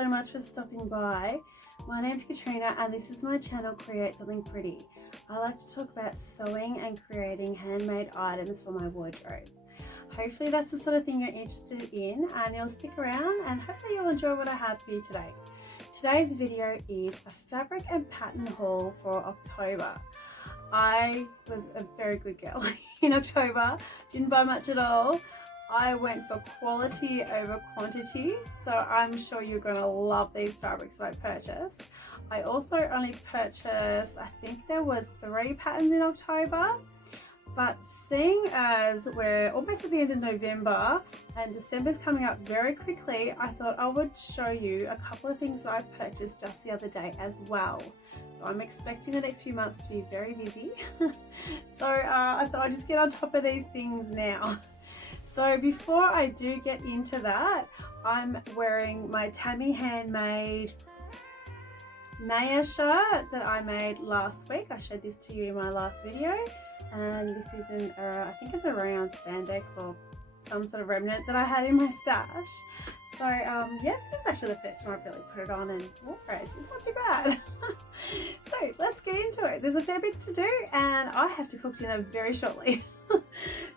so much for stopping by. My name's Katrina and this is my channel Create Something Pretty. I like to talk about sewing and creating handmade items for my wardrobe. Hopefully that's the sort of thing you're interested in, and you'll stick around and hopefully you'll enjoy what I have for you today. Today's video is a fabric and pattern haul for October. I was a very good girl in October, didn't buy much at all. I went for quality over quantity, so I'm sure you're going to love these fabrics that I purchased. I also only purchased, I think there was 3 patterns in October, but seeing as we're almost at the end of November and December's coming up very quickly, I thought I would show you a couple of things that I purchased just the other day as well. So I'm expecting the next few months to be very busy. So I thought I'd just get on top of these things now. So before I do get into that, I'm wearing my Tammy Handmade Naya shirt that I made last week. I showed this to you in my last video, and this is an I think it's a rayon spandex or some sort of remnant that I had in my stash. So yeah, this is actually the first time I've really put it on and wore it. It's not too bad. So let's get into it. There's a fair bit to do and I have to cook dinner very shortly.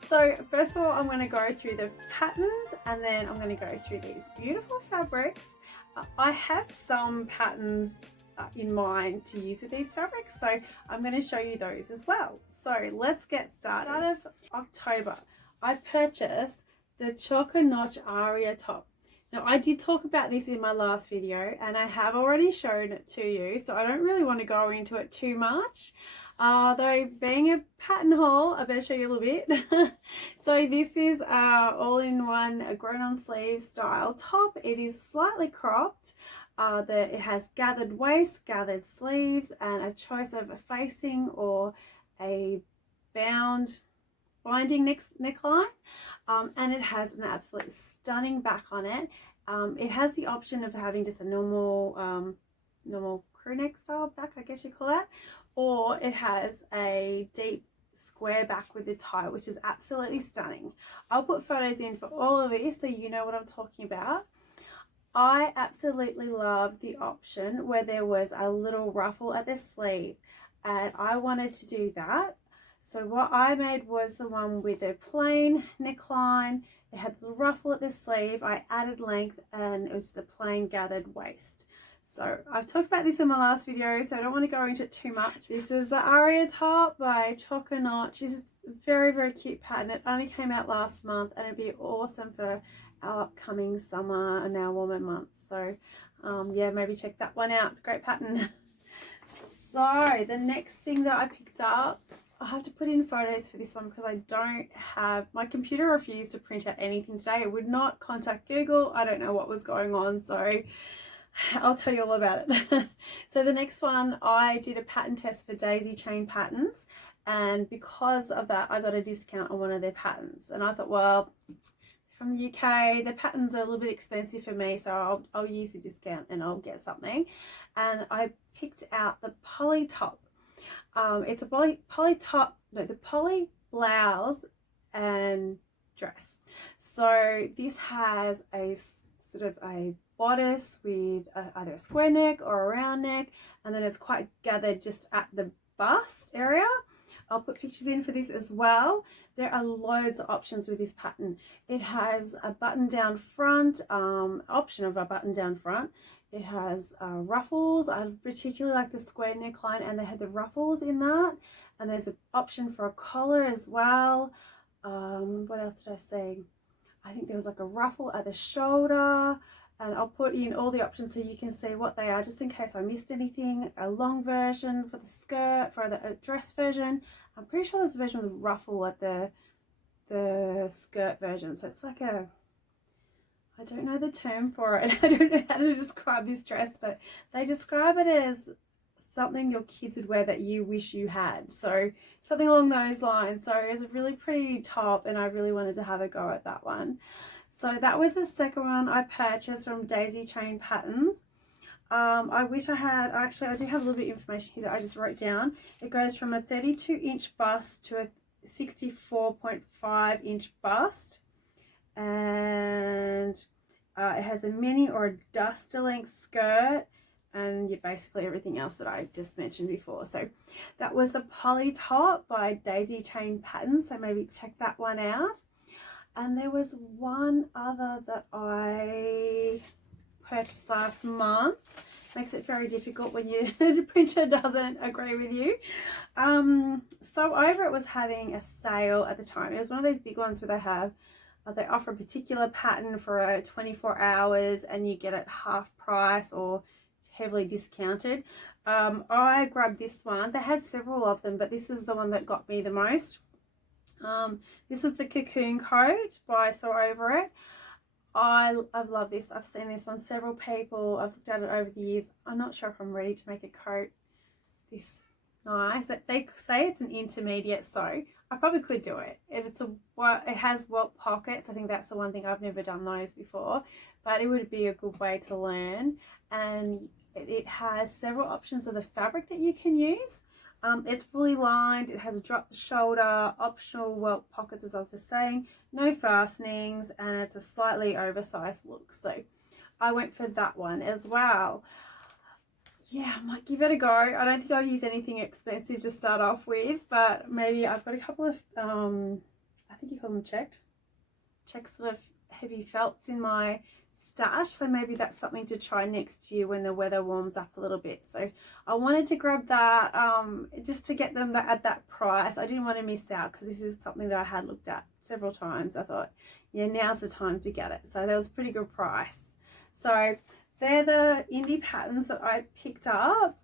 So first of all, I'm going to go through the patterns and then I'm going to go through these beautiful fabrics. I have some patterns in mind to use with these fabrics, so I'm going to show you those as well. So let's get started. Start of October, I purchased the Choker Notch Aria top. Now I did talk about this in my last video and I have already shown it to you, so I don't really want to go into it too much. Though being a pattern haul, I better show you a little bit. So this is all-in-one grown-on sleeve style top. It is slightly cropped. It has gathered waist, gathered sleeves, and a choice of a facing or a binding neckline, and it has an absolutely stunning back on it. It has the option of having just a normal crew neck style back, I guess you call that, or it has a deep square back with a tie, which is absolutely stunning. I'll put photos in for all of this so you know what I'm talking about. I absolutely love the option where there was a little ruffle at the sleeve, and I wanted to do that. So what I made was the one with a plain neckline. It had the ruffle at the sleeve. I added length and it was the plain gathered waist. So I've talked about this in my last video, so I don't want to go into it too much. This is the Aria top by Choker Notch. This is a very, very cute pattern. It only came out last month and it'd be awesome for our upcoming summer and our warmer months. So yeah, maybe check that one out. It's a great pattern. So the next thing that I picked up, I have to put in photos for this one because I don't have, my computer refused to print out anything today. It would not contact Google. I don't know what was going on, so I'll tell you all about it. So the next one, I did a pattern test for daisy chain patterns, and because of that I got a discount on one of their patterns, and I thought, well, from the UK, the patterns are a little bit expensive for me, so I'll use the discount and I'll get something. And I picked out the poly top. It's a poly top, no, the poly blouse and dress. So this has a sort of a bodice with either a square neck or a round neck, and then it's quite gathered just at the bust area. I'll put pictures in for this as well. There are loads of options with this pattern. It has a button down front, option of a button down front. It has ruffles. I particularly like the square neckline, and they had the ruffles in that. And there's an option for a collar as well. What else did I say? I think there was like a ruffle at the shoulder. And I'll put in all the options so you can see what they are, just in case I missed anything. A long version for the skirt, for the dress version. I'm pretty sure there's a version with a ruffle at the skirt version. So it's like a, I don't know the term for it. I don't know how to describe this dress, but they describe it as something your kids would wear that you wish you had. So something along those lines. So it's a really pretty top, and I really wanted to have a go at that one. So that was the second one I purchased from Daisy Chain Patterns. I wish I had, actually I do have a little bit of information here that I just wrote down. It goes from a 32-inch bust to a 64.5-inch bust. And It has a mini or a duster length skirt, and basically everything else that I just mentioned before. So that was the Poly Top by Daisy Chain Patterns, so maybe check that one out. And there was one other that I purchased last month. Makes it very difficult when the printer doesn't agree with you. So Over It was having a sale at the time. It was one of those big ones where they offer a particular pattern for 24 hours and you get it half price or heavily discounted. I grabbed this one. They had several of them, but this is the one that got me the most. This is the Cocoon Coat by Sew Over It. I love this. I've seen this on several people. I've looked at it over the years. I'm not sure if I'm ready to make a coat this nice. They say it's an intermediate sew. I probably could do it. If it has welt pockets. I think that's the one thing. I've never done those before, but it would be a good way to learn. And it has several options of the fabric that you can use. It's fully lined. It has a drop shoulder, optional welt pockets, as I was just saying, no fastenings, and it's a slightly oversized look. So I went for that one as well. Yeah, I might give it a go. I don't think I'll use anything expensive to start off with, but maybe I've got a couple of, I think you call them check sort of heavy felts in my stash, so maybe that's something to try next year when the weather warms up a little bit. So I wanted to grab that just to get them at that price. I didn't want to miss out because this is something that I had looked at several times. I thought, yeah, now's the time to get it. So that was a pretty good price. So they're the indie patterns that I picked up.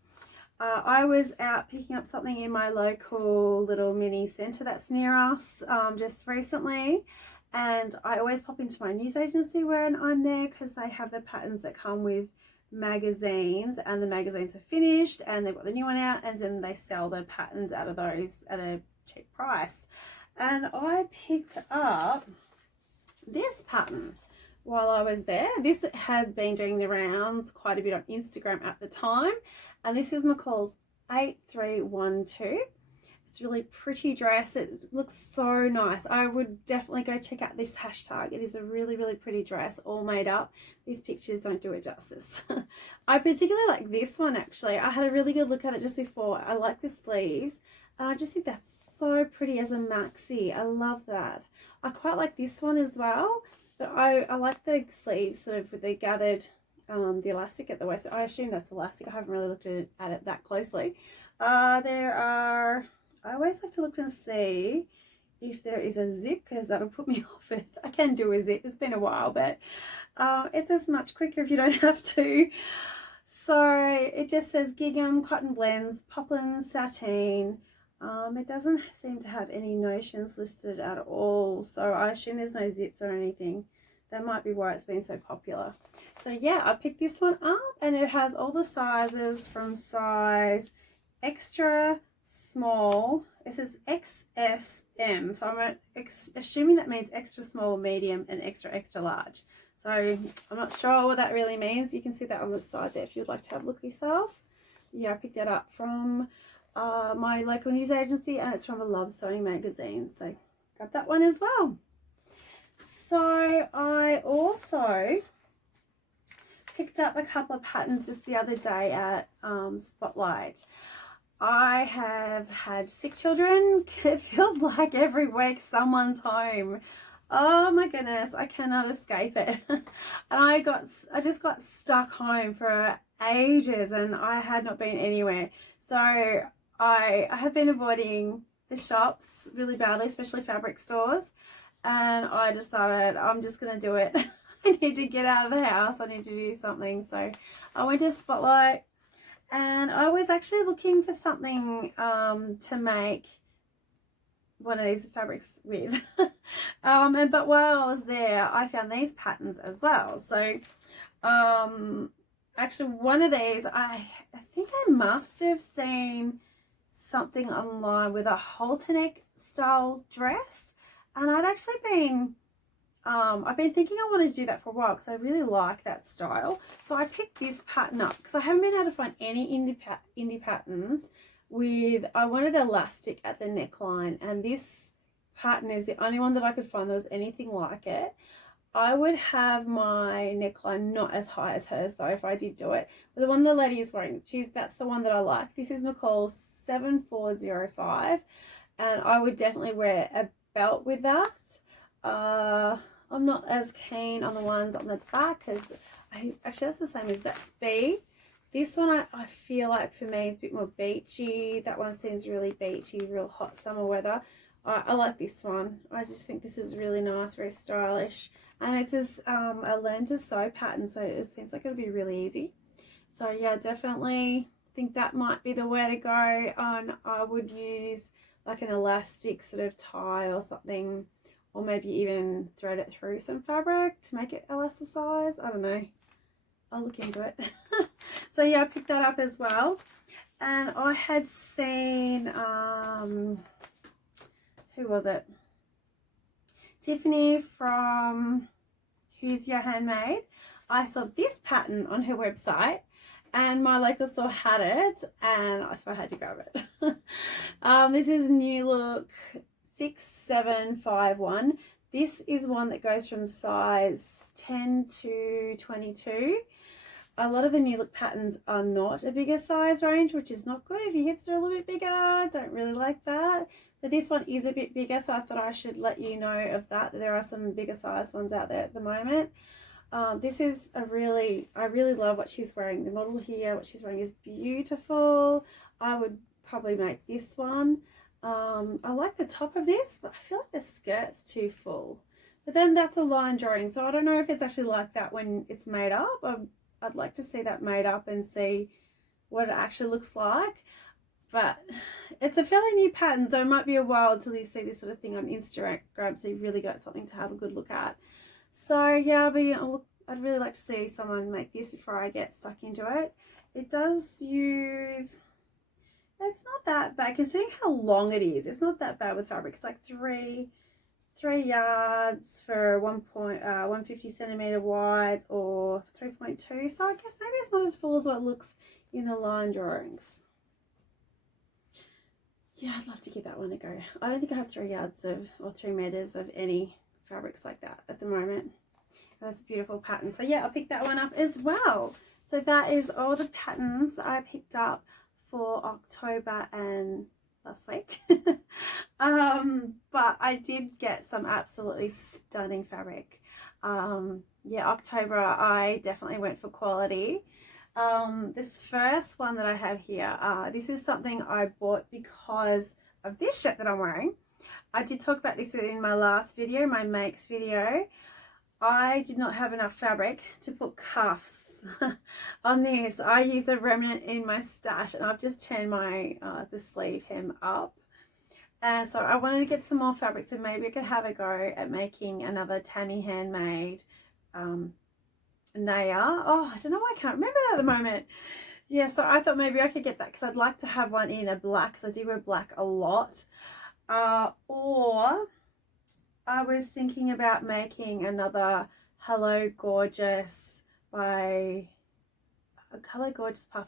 I was out picking up something in my local little mini centre that's near us just recently. And I always pop into my news agency when I'm there because they have the patterns that come with magazines, and the magazines are finished and they've got the new one out, and then they sell the patterns out of those at a cheap price. And I picked up this pattern while I was there. This had been doing the rounds quite a bit on Instagram at the time, and this is McCall's 8312. It's a really pretty dress. It looks so nice. I would definitely go check out this hashtag. It is a really, really pretty dress, all made up. These pictures don't do it justice. I particularly like this one, actually. I had a really good look at it just before. I like the sleeves, and I just think that's so pretty as a maxi. I love that. I quite like this one as well, but I like the sleeves sort of with the gathered, the elastic at the waist. I assume that's elastic. I haven't really looked at it that closely. I always like to look and see if there is a zip, because that'll put me off it. I can do a zip. It's been a while, but it's as much quicker if you don't have to. So it just says gingham, cotton blends, poplin, sateen. It doesn't seem to have any notions listed at all. So I assume there's no zips or anything. That might be why it's been so popular. So yeah, I picked this one up, and it has all the sizes from size extra small. It says XSM, so I'm assuming that means extra small, medium, and extra large. So I'm not sure what that really means. You can see that on the side there if you'd like to have a look yourself. Yeah, I picked that up from my local news agency, and it's from a Love Sewing magazine, so grab that one as well. So I also picked up a couple of patterns just the other day at Spotlight. I have had 6 children. It feels like every week someone's home. Oh my goodness, I cannot escape it. And I just got stuck home for ages, and I had not been anywhere. So I have been avoiding the shops really badly, especially fabric stores. And I decided I'm just going to do it. I need to get out of the house. I need to do something. So I went to Spotlight. And I was actually looking for something to make one of these fabrics with. But while I was there, I found these patterns as well. So actually one of these, I think I must have seen something online with a halter neck style dress. And I'd actually been I've been thinking I wanted to do that for a while because I really like that style. So I picked this pattern up because I haven't been able to find any indie patterns with, I wanted elastic at the neckline, and this pattern is the only one that I could find that was anything like it. I would have my neckline not as high as hers though if I did do it. But the one the lady is wearing, that's the one that I like. This is McCall 7405, and I would definitely wear a belt with that. I'm not as keen on the ones on the back because actually that's the same as that B. This one I feel like for me is a bit more beachy. That one seems really beachy, real hot summer weather. I like this one. I just think this is really nice, very stylish. And it's just a learn to sew pattern, so it seems like it'll be really easy. So yeah, definitely think that might be the way to go. And I would use like an elastic sort of tie or something, or maybe even thread it through some fabric to make it elasticize. I don't know. I'll look into it. So yeah, I picked that up as well. And I had seen, who was it? Tiffany from Who's Your Handmade. I saw this pattern on her website and my local store had it, and so I had to grab it. This is New Look 6751. This is one that goes from size 10 to 22. A lot of the New Look patterns are not a bigger size range, which is not good. If your hips are a little bit bigger, I don't really like that. But this one is a bit bigger, so I thought I should let you know of that. There are some bigger size ones out there at the moment. This is I really love what she's wearing. The model here, what she's wearing is beautiful. I would probably make this one. I like the top of this, but I feel like the skirt's too full. But then that's a line drawing, so I don't know if it's actually like that when it's made up. I'd like to see that made up and see what it actually looks like. But it's a fairly new pattern, so it might be a while until you see this sort of thing on Instagram, so you've really got something to have a good look at. So yeah, I'd really like to see someone make this before I get stuck into it. It does use, it's not that bad considering how long it is. It's not that bad with fabric. It's like three yards for 150 centimeter wide, or 3.2. So I guess maybe it's not as full as what it looks in the line drawings. Yeah, I'd love to give that one a go. I don't think I have 3 yards or 3 meters of any fabrics like that at the moment. That's a beautiful pattern. So yeah, I'll pick that one up as well. So that is all the patterns that I picked up for October and last week. But I did get some absolutely stunning fabric. Yeah, October I definitely went for quality. This first one that I have here, this is something I bought because of this shirt that I'm wearing. I did talk about this in my last video, my makes video. I did not have enough fabric to put cuffs on this. I use a remnant in my stash, and I've just turned my the sleeve hem up. And so I wanted to get some more fabric, so maybe I could have a go at making another Tammy handmade Naya. Oh, I don't know why I can't remember that at the moment. Yeah, so I thought maybe I could get that because I'd like to have one in a black, because I do wear black a lot. Or I was thinking about making another Hello Gorgeous puff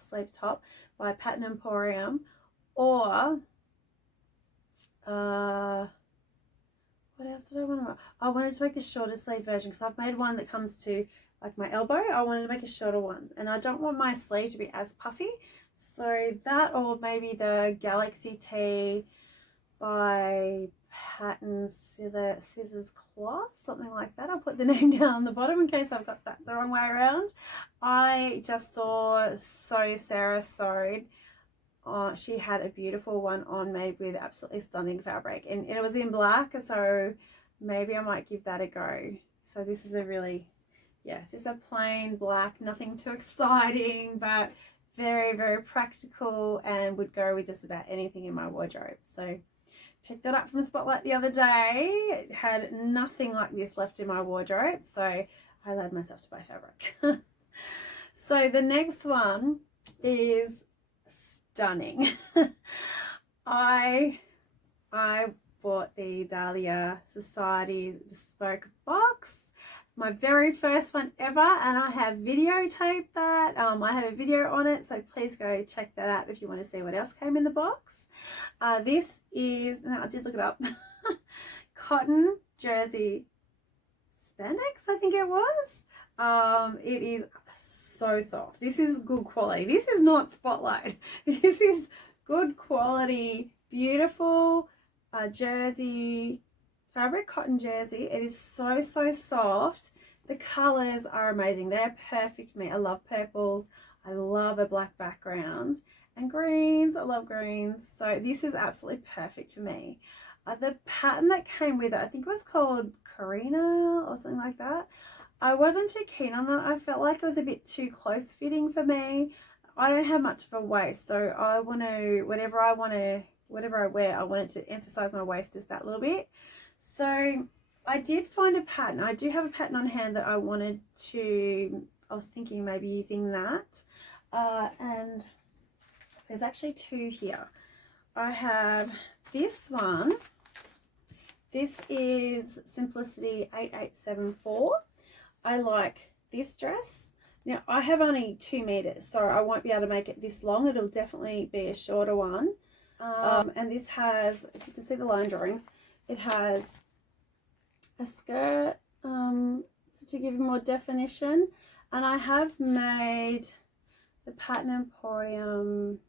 sleeve top by Pattern Emporium, or what else did I want to make? I wanted to make the shorter sleeve version because I've made one that comes to like my elbow. I wanted to make a shorter one, and I don't want my sleeve to be as puffy. So that, or maybe the Galaxy Tee by Pattern Scissors Cloth, something like that. I'll put the name down on the bottom in case I've got that the wrong way around. I just saw Sarah sewed. She had a beautiful one on made with absolutely stunning fabric, and it was in black, so maybe I might give that a go. So this is a really, yes, it's a plain black, nothing too exciting, but very, very practical and would go with just about anything in my wardrobe. So picked that up from Spotlight the other day. It had nothing like this left in my wardrobe, so I allowed myself to buy fabric. So the next one is stunning. I bought the Dahlia Society Bespoke box, my very first one ever, and I have videotaped that. I have a video on it, so please go check that out if you want to see what else came in the box. This is, no, I did look it up, cotton jersey spandex, I think it was. It is so soft. This is good quality. This is not Spotlight. This is good quality, beautiful jersey fabric, cotton jersey. It is so soft. The colors are amazing. They're perfect for me. I love purples. I love a black background, and greens. I love greens. So this is absolutely perfect for me. The pattern that came with it, I think it was called Karina or something like that. I wasn't too keen on that. I felt like it was a bit too close fitting for me. I don't have much of a waist, so I want to, whatever I wear, I want it to emphasize my waist just that little bit. So I did find a pattern. I do have a pattern on hand that I was thinking maybe using that. And there's actually two here. I have this one. This is Simplicity 8874. I like this dress. Now I have only 2 meters, so I won't be able to make it this long. It'll definitely be a shorter one. And this has, if you can see the line drawings, it has a skirt to give more definition. And I have made the pattern Emporium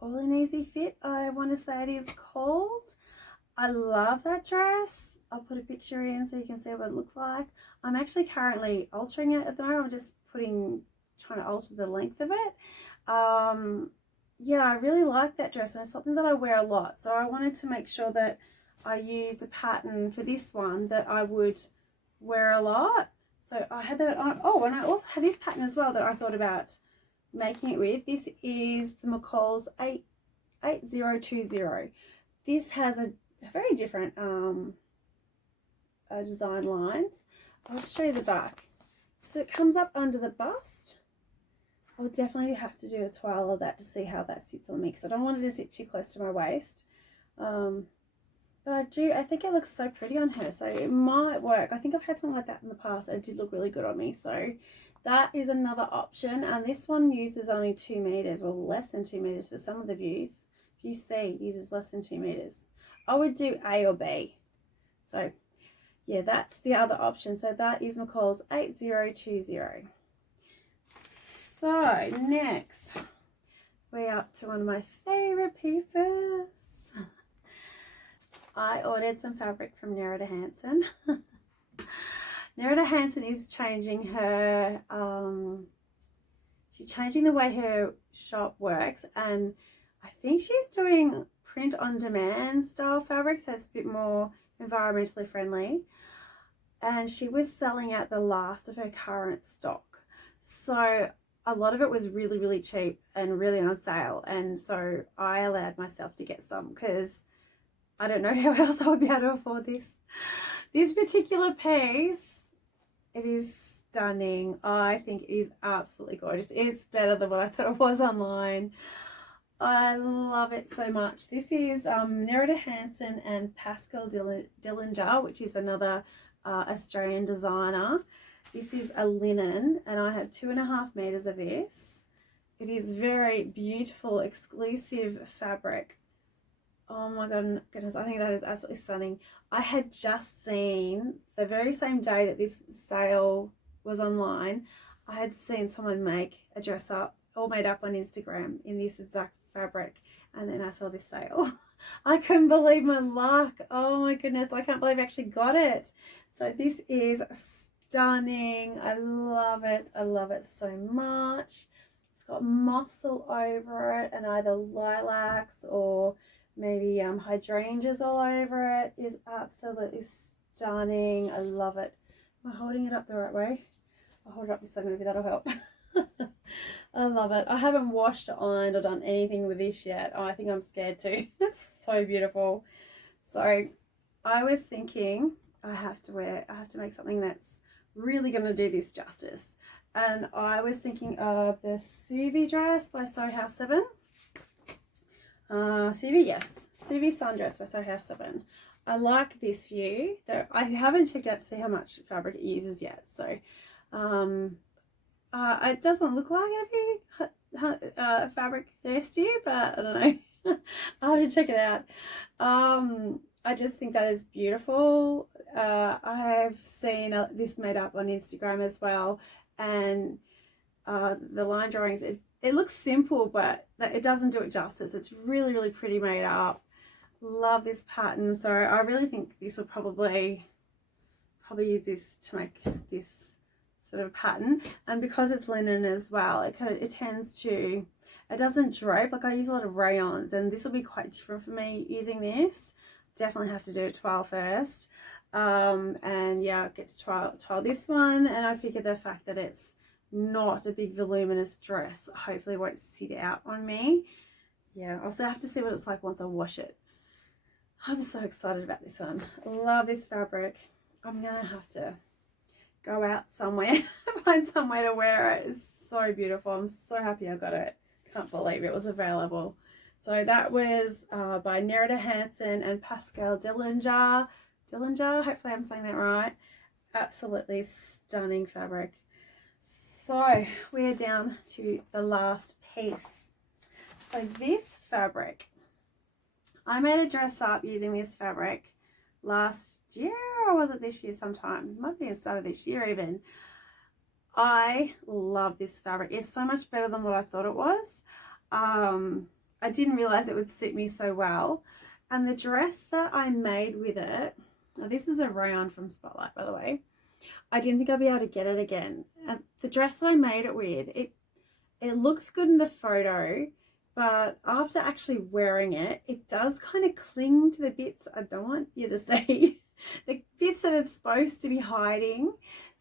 All in Easy Fit, I want to say it is called. I love that dress. I'll put a picture in so you can see what it looks like. I'm actually currently altering it at the moment. I'm just trying to alter the length of it. Yeah, I really like that dress, and it's something that I wear a lot. So I wanted to make sure that I use a pattern for this one that I would wear a lot. So I had that on. Oh, and I also have this pattern as well that I thought about making it with. This is the McCall's 8020. This has a very different design lines. I'll show you the back. So it comes up under the bust. I'll definitely have to do a twirl of that to see how that sits on me, because I don't want it to sit too close to my waist. But I think it looks so pretty on her, so it might work. I think I've had something like that in the past and it did look really good on me, so that is another option. And this one uses only 2 meters, or less than 2 meters for some of the views. View C uses less than 2 meters. I would do A or B. So yeah, that's the other option. So that is McCall's 8020. So next we're up to one of my favorite pieces. I ordered some fabric from Naya Hansen. Naya Hansen is changing her, she's changing the way her shop works, and I think she's doing print on demand style fabric, so it's a bit more environmentally friendly. And she was selling out the last of her current stock. So a lot of it was really cheap and really on sale. And so I allowed myself to get some, because I don't know how else I would be able to afford this. This particular piece, it is stunning. I think it is absolutely gorgeous. It's better than what I thought it was online. I love it so much. This is Naya Hansen and Pascal Dillinger, which is another Australian designer. This is a linen, and I have 2.5 meters of this. It is very beautiful, exclusive fabric. Oh my goodness, I think that is absolutely stunning. I had just seen, the very same day that this sale was online, I had seen someone make a dress up, all made up on Instagram in this exact fabric, and then I saw this sale. I couldn't believe my luck. Oh my goodness, I can't believe I actually got it. So this is stunning. I love it. I love it so much. It's got moss all over it, and either lilacs or maybe hydrangeas all over it. It is absolutely stunning. I love it. Am I holding it up the right way? I'll hold it up this way, maybe that'll help. I love it. I haven't washed, ironed, or done anything with this yet. Oh, I think I'm scared too. It's so beautiful. So I was thinking I have to make something that's really going to do this justice. And I was thinking of the Suvi dress by Sew House 7. Suvi, yes. Suvi sundress by Sew House 7. I like this view, though I haven't checked out to see how much fabric it uses yet. So it doesn't look like it'd be fabric thirsty, but I don't know. I'll have to check it out. I just think that is beautiful. I've seen this made up on Instagram as well, and the line drawings, it looks simple, but it doesn't do it justice. It's really, really pretty made up. Love this pattern. So I really think this will probably use this to make this sort of pattern. And because it's linen as well, it tends to, it doesn't drape. Like I use a lot of rayons, and this will be quite different for me using this. Definitely have to do a twirl first. And yeah, I'll get to twirl this one, and I figure the fact that it's not a big voluminous dress hopefully won't sit out on me. Yeah, I'll also have to see what it's like once I wash it. I'm so excited about this one. Love this fabric. I'm gonna have to go out somewhere, find somewhere to wear it. It's so beautiful. I'm so happy I got it. Can't believe it was available. So that was by Nerida Hansen and Pascal Dillinger. Hopefully I'm saying that right. Absolutely stunning fabric. So we're down to the last piece. So this fabric, I made a dress up using this fabric last year, or was it this year sometime? It might be the start of this year even. I love this fabric. It's so much better than what I thought it was. I didn't realize it would suit me so well. And the dress that I made with it, now this is a rayon from Spotlight, by the way. I didn't think I'd be able to get it again. And the dress that I made it with, it looks good in the photo, but after actually wearing it, it does kind of cling to the bits I don't want you to see. The bits that it's supposed to be hiding.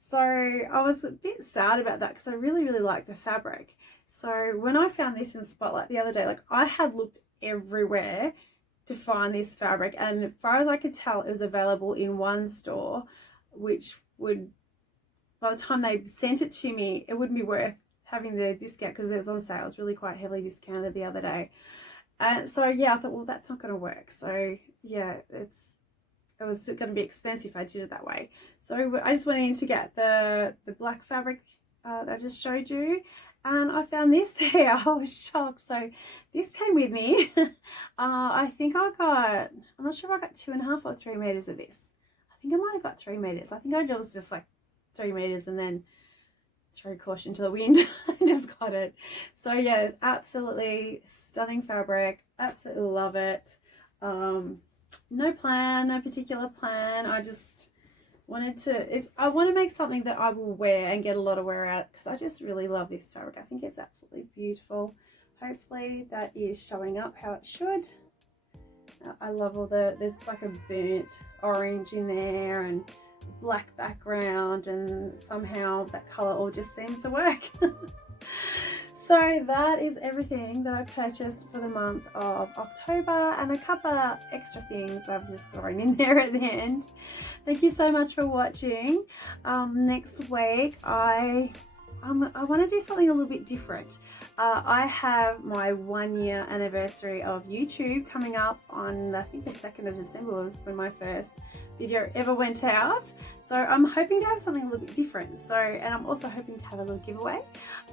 So I was a bit sad about that because I really, really like the fabric. So when I found this in Spotlight the other day, like I had looked everywhere to find this fabric, and as far as I could tell, it was available in one store, which would, by the time they sent it to me, it wouldn't be worth having the discount because it was on sale. It was really quite heavily discounted the other day. So yeah, I thought, well, that's not going to work. So yeah, it was going to be expensive if I did it that way. So I just went in to get the black fabric that I just showed you, and I found this there. I was shocked. So this came with me. I think I got, I'm not sure if I got 2.5 or 3 meters of this. I think I might have got 3 meters. I think I was just like 3 meters and then throw caution to the wind. I just got it. So yeah, absolutely stunning fabric. Absolutely love it. No plan, no particular plan. I just wanted to, I want to make something that I will wear and get a lot of wear out because I just really love this fabric. I think it's absolutely beautiful. Hopefully that is showing up how it should. I love all there's like a burnt orange in there and black background, and somehow that color all just seems to work. So that is everything that I purchased for the month of October, and a couple of extra things I've just thrown in there at the end. Thank you so much for watching. Next week I want to do something a little bit different. I have my 1-year anniversary of YouTube coming up on, I think the 2nd of December was when my first video ever went out. So I'm hoping to have something a little bit different. So, and I'm also hoping to have a little giveaway.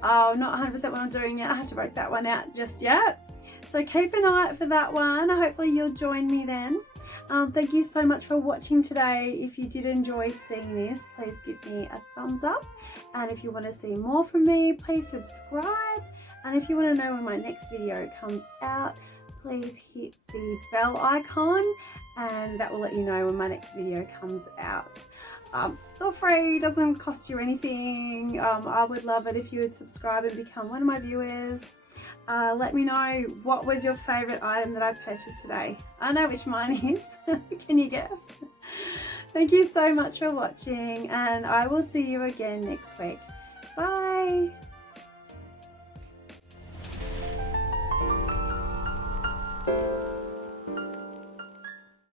Not 100% what I'm doing yet. I have to work that one out just yet. So keep an eye out for that one. Hopefully you'll join me then. Thank you so much for watching today. If you did enjoy seeing this, please give me a thumbs up. And if you want to see more from me, please subscribe. And if you want to know when my next video comes out, please hit the bell icon and that will let you know when my next video comes out. It's all free, doesn't cost you anything. I would love it if you would subscribe and become one of my viewers. Let me know what was your favourite item that I purchased today. I know which mine is. Can you guess? Thank you so much for watching, and I will see you again next week. Bye!